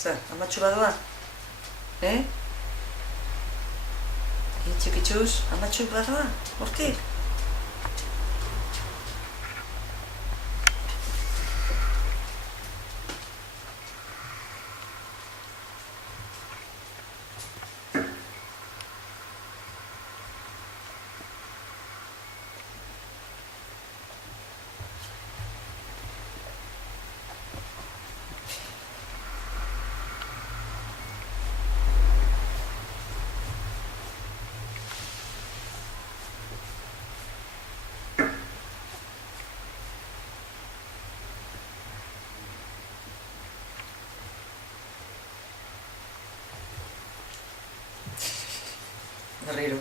Zer, amatxu badoa? Txikitxuz, amatxu badoa? Hortik? Berriro.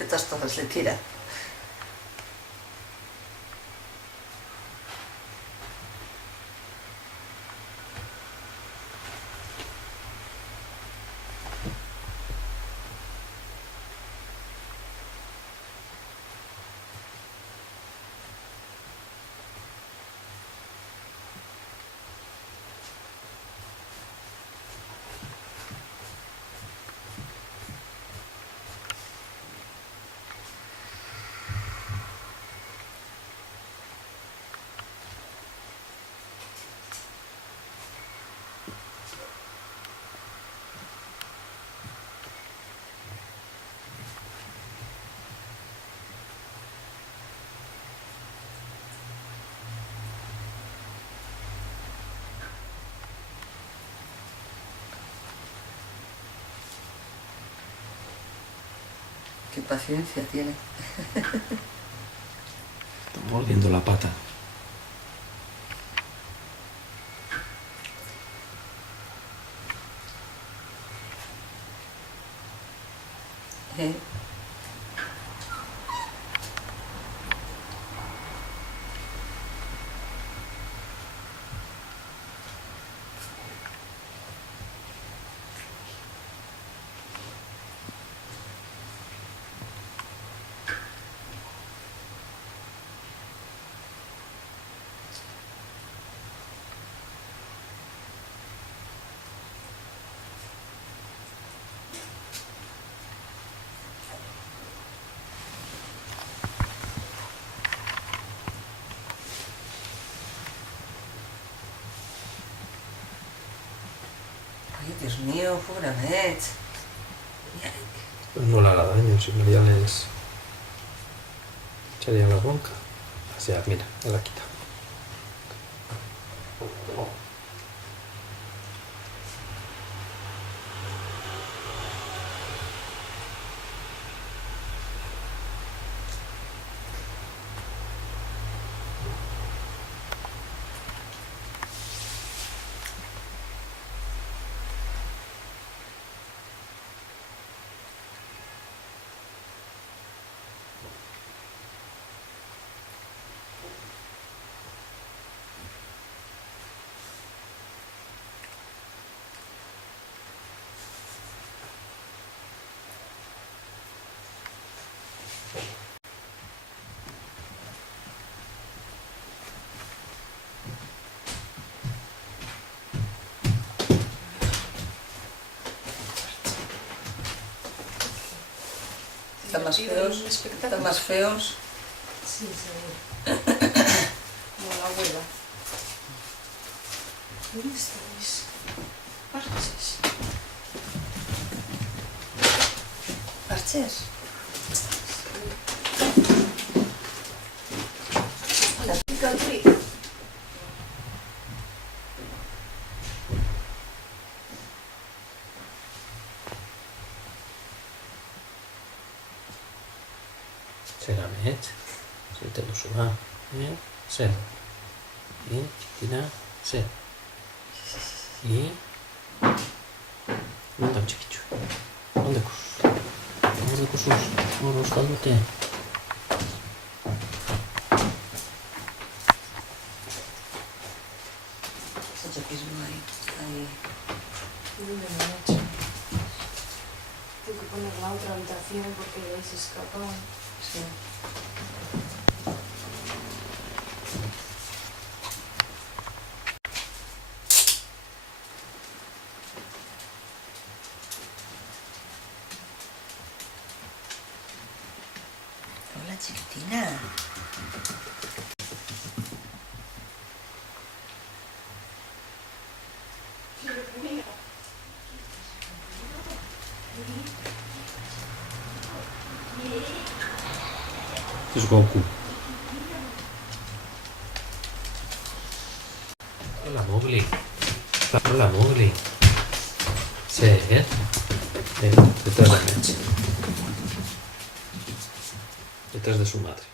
Estas todas le tira. Qué paciencia tiene. Está mordiendo la pata. Ay, Dios mío, pobre Anet. Pues no le haga daño, si no ya les echaría la bronca. O sea, mira, me la quita. Están más feos. Sí, seguro. Como la abuela. ¿Dónde estáis? Parches. ¿Parches? La pica el trigo. Será Met, si te lo suba. Ser. Y tira, ser. Y. ¿Dónde chiquicho? ¿Dónde cus? ¿Dónde cusus? ¿Dónde buscándote? no hay. Ahí. Muy bien hecho. Tengo que poner la otra habitación porque de ahí se escapan. Sí. Hola, chiquitina. Es Goku. Hola, Mowgli. Hola, Mowgli. Ser. Detrás de Mitch. Detrás de su madre.